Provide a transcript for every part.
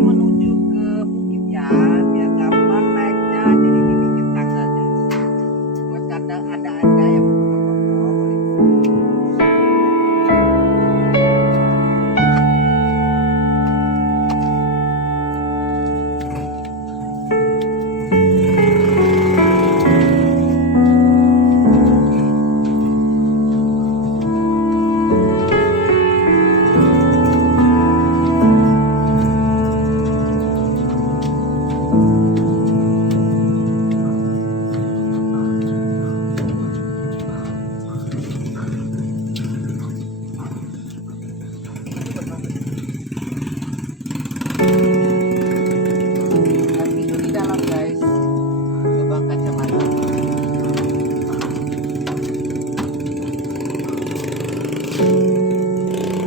menuju ke bukit ya, biar gampang naiknya. Jadi dibikin tangga guys. Buat kadang ada yang foto-foto boleh. Dan itu di dalam guys, lubang kacamata.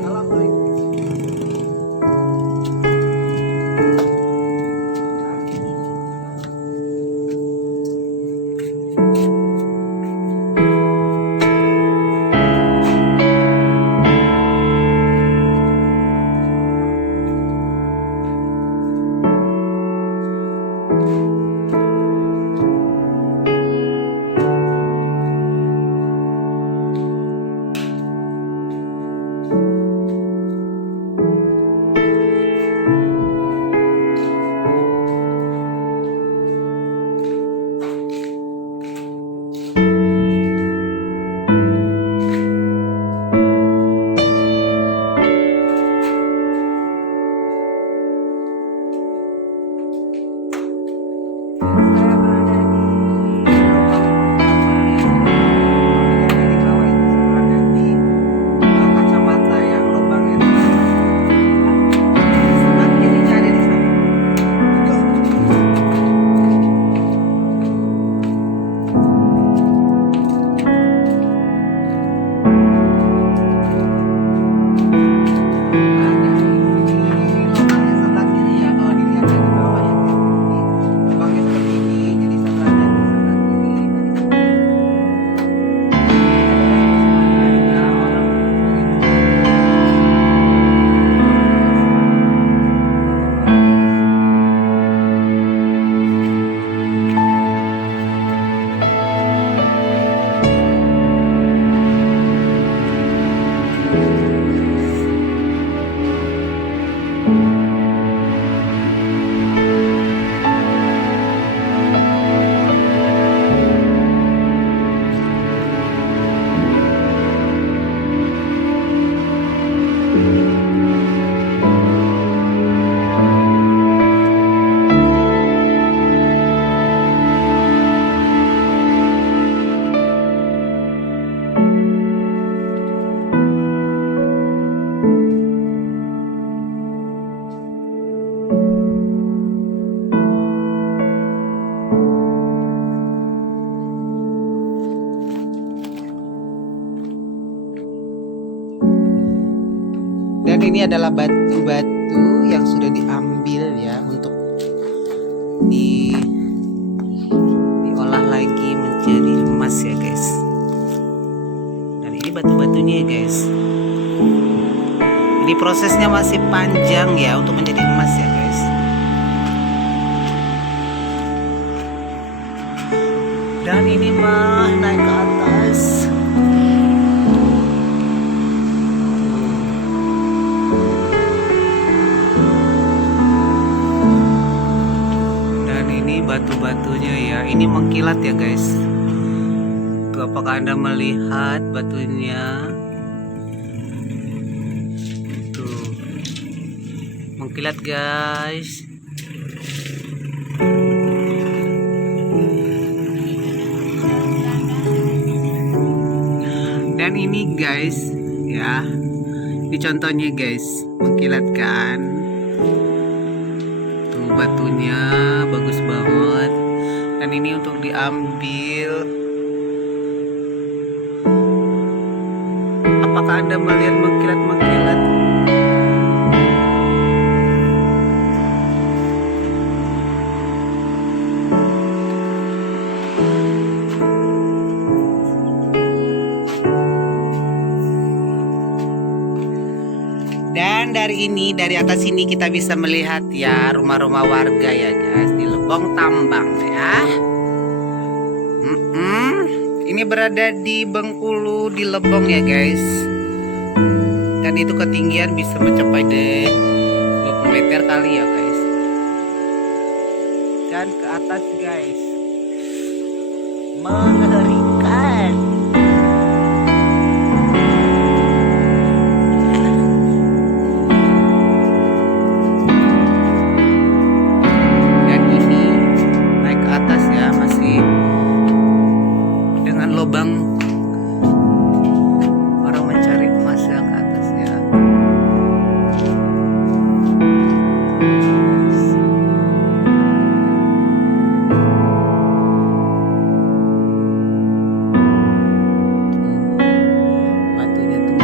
Assalamualaikum. Saya berada di lubang pertama ya. Kalau dilihat dari bawah itu berada di kacamata yang lubang itu. Sebelah kirinya ada di sana. Nah, dari sini lubangnya sebelah kiri ya. Kalau dilihat dari bawah ya guys. Ini lubangnya seperti ini. Jadi saya berada di sebelah kiri. Ada orang dan ini adalah batu-batu yang sudah diambil ya untuk diolah lagi menjadi emas ya guys. Dan ini batu-batunya ya guys. Ini prosesnya masih panjang ya untuk menjadi emas ya guys. Dan ini mah naik ke atas. Batu-batunya ya, ini mengkilat ya guys. Tuh, apakah Anda melihat batunya? Tuh, mengkilat guys. Dan ini guys ya, ini contohnya guys, mengkilat kan. Batunya bagus banget. Dan ini untuk diambil. Apakah Anda melihat mengkilat-mengkilat? Dan dari ini, dari atas sini kita bisa melihat ya rumah-rumah warga ya guys di Lebong Tambang ya. Ini berada di Bengkulu di Lebong ya guys. Dan itu ketinggian bisa mencapai 20 meter kali ya guys. Dan ke atas guys, mengerikan. Dan ini naik ke atas ya, masih dengan lubang orang mencari emas ya ke atas ya. Batunya tuh